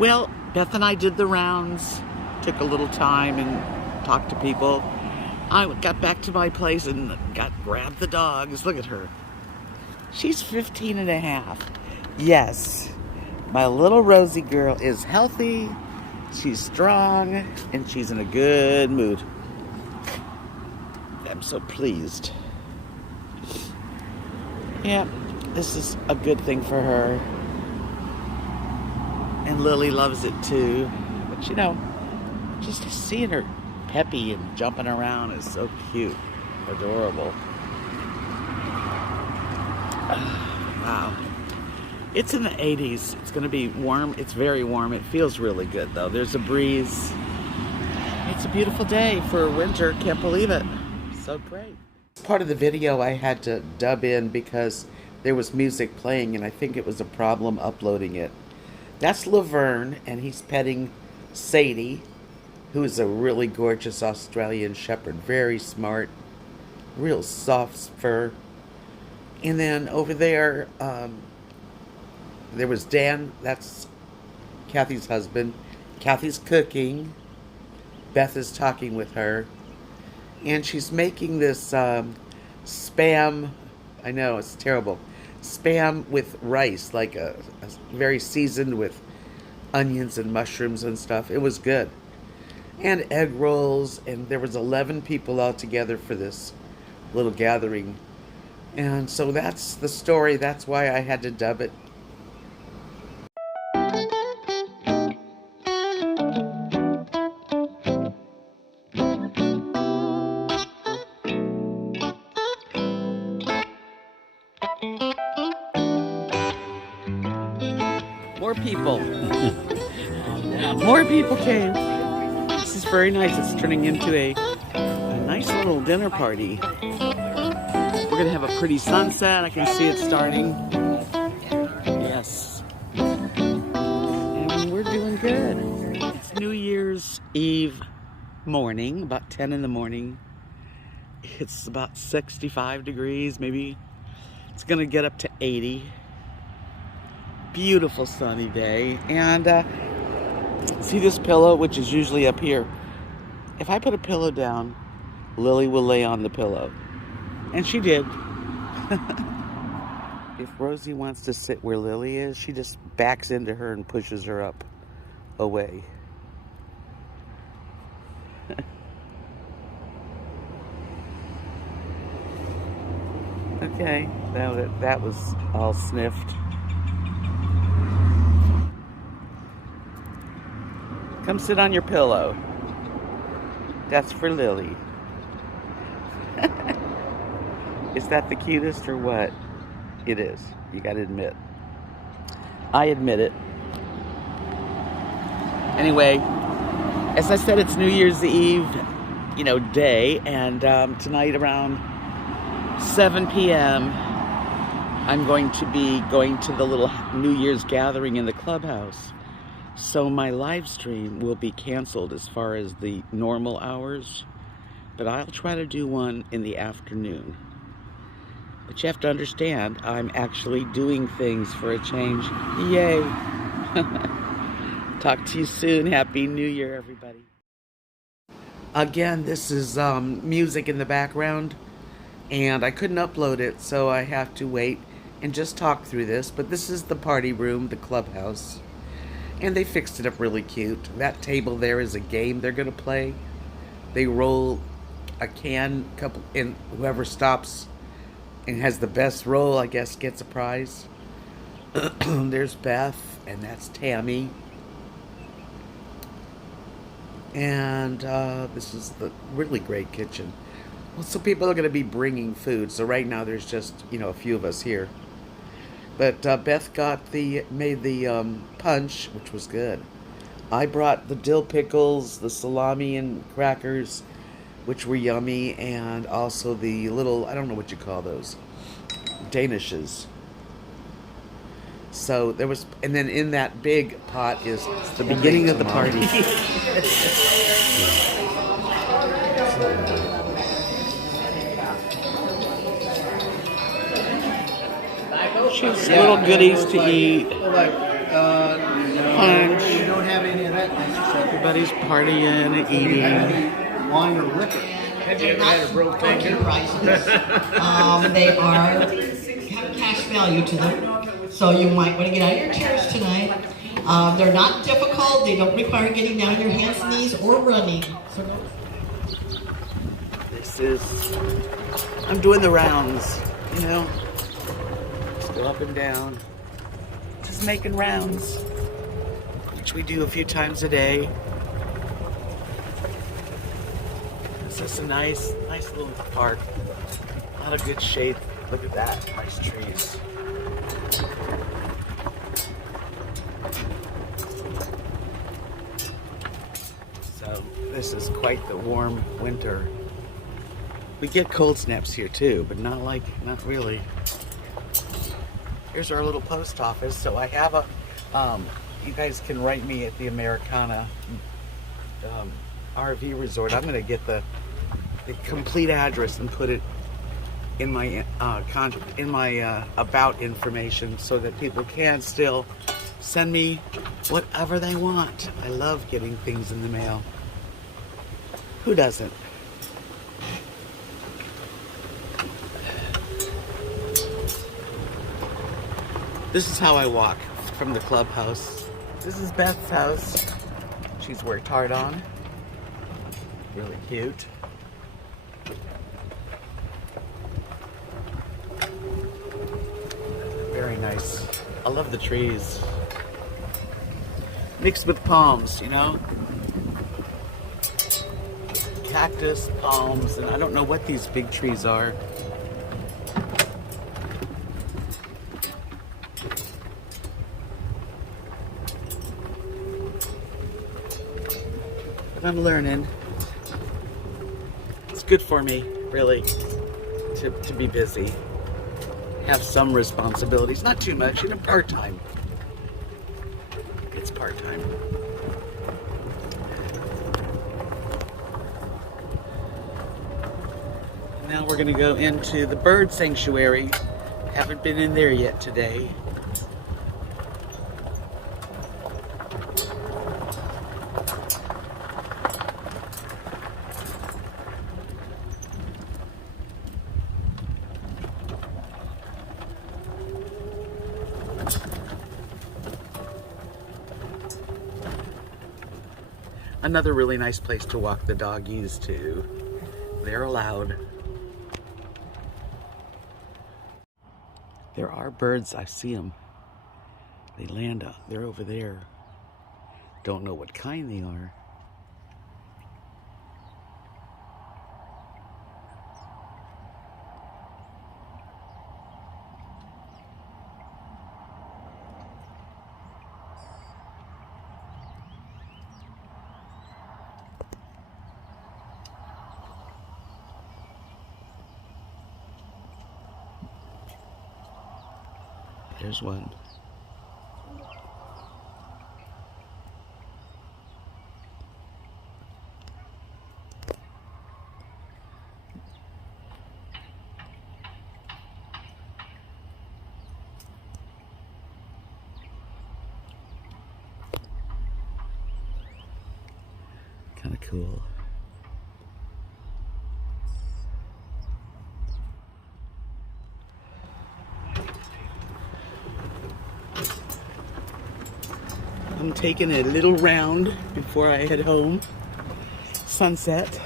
Well, Beth and I did the rounds, took a little time and talked to people. I got back to my place and grabbed the dogs. Look at her. She's 15 and a half. Yes, my little Rosie girl is healthy, she's strong, and she's in a good mood. I'm so pleased. Yeah, this is a good thing for her. And Lily loves it too. But you know, just seeing her peppy and jumping around is so cute. Adorable. Wow. It's in the 80s. It's going to be warm. It's very warm. It feels really good though. There's a breeze. It's a beautiful day for winter. Can't believe it. So great. Part of the video I had to dub in because there was music playing and I think it was a problem uploading it. That's Laverne, and he's petting Sadie, who is a really gorgeous Australian Shepherd. Very smart, real soft fur. And then over there, there was Dan, that's Kathy's husband. Kathy's cooking. Beth is talking with her. And she's making this spam, I know, it's terrible. Spam with rice, like a very seasoned with onions and mushrooms and stuff. It was good. And egg rolls, and there was 11 people all together for this little gathering. And so that's the story. That's why I had to dub it. More people. More people came. This is very nice. It's turning into a nice little dinner party. We're going to have a pretty sunset. I can see it starting. Yes. And we're doing good. It's New Year's Eve morning, about 10 in the morning. It's about 65 degrees, maybe. It's going to get up to 80. Beautiful sunny day. And see this pillow, which is usually up here. If I put a pillow down, Lily will lay on the pillow. And she did. If Rosie wants to sit where Lily is, she just backs into her and pushes her up away. Okay, that was all sniffed. Come sit on your pillow. That's for Lily. Is that the cutest or what? It is. You gotta admit. I admit it. Anyway, as I said, it's New Year's Eve, day, and tonight around 7 p.m. I'm going to be going to the little New Year's gathering in the Clubhouse. So my live stream will be canceled as far as the normal hours, but I'll try to do one in the afternoon. But you have to understand, I'm actually doing things for a change. Yay! Talk to you soon. Happy New Year, everybody. Again, this is music in the background, and I couldn't upload it, so I have to wait and just talk through this. But this is the party room, the Clubhouse. And they fixed it up really cute. That table there is a game they're going to play. They roll a couple, and whoever stops and has the best roll, I guess, gets a prize. There's Beth, and that's Tammy. And this is the really great kitchen. Well, so people are going to be bringing food. So right now there's just, a few of us here. But Beth made the punch, which was good. I brought the dill pickles, the salami and crackers, which were yummy, and also the little, I don't know what you call those, Danishes. So there was, and then in that big pot is the beginning of the party. Just little goodies to eat. Punch. Everybody's partying and eating. Wine or liquor. Have you had a broke finger? Prices. They have cash value to them, so you might want to get out of your chairs tonight. They're not difficult. They don't require getting down on your hands and knees or running. So I'm doing the rounds, you know. Just go up and down. Just making rounds, which we do a few times a day. This is a nice little park. A lot of good shade. Look at that, nice trees. So this is quite the warm winter. We get cold snaps here too, but not really. Here's our little post office. So I have a, you guys can write me at the Americana RV resort. I'm gonna get the complete address and put it in my about information so that people can still send me whatever they want. I love getting things in the mail. Who doesn't? This is how I walk from the clubhouse. This is Beth's house. She's worked hard on. Really cute. Very nice. I love the trees. Mixed with palms, you know? Cactus, palms, and I don't know what these big trees are. But I'm learning. It's good for me, really, to be busy. Have some responsibilities, not too much, you know, part-time. It's part-time. Now we're gonna go into the bird sanctuary. Haven't been in there yet today. Another really nice place to walk the doggies to. They're allowed. There are birds, I see them. They land up, they're over there. Don't know what kind they are. There's one. Kind of cool. I'm taking a little round before I head home. Sunset.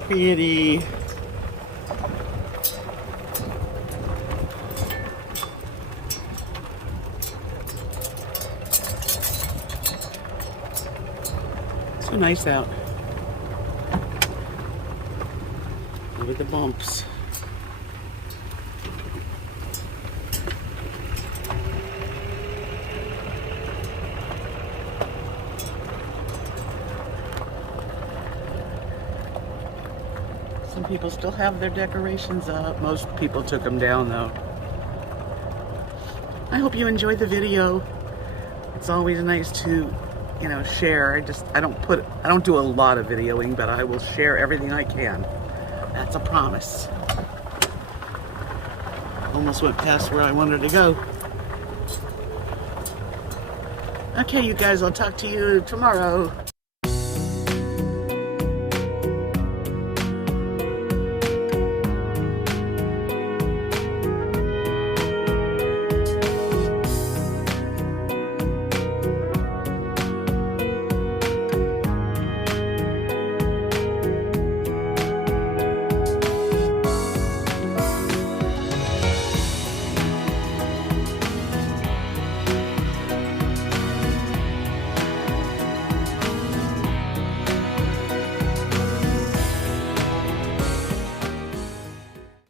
Pretty. So nice out. With the bumps. Some people still have their decorations up. Most people took them down though. I hope you enjoyed the video. It's always nice to, you know, share. I don't do a lot of videoing, but I will share everything I can. That's a promise. Almost went past where I wanted to go. Okay, you guys, I'll talk to you tomorrow.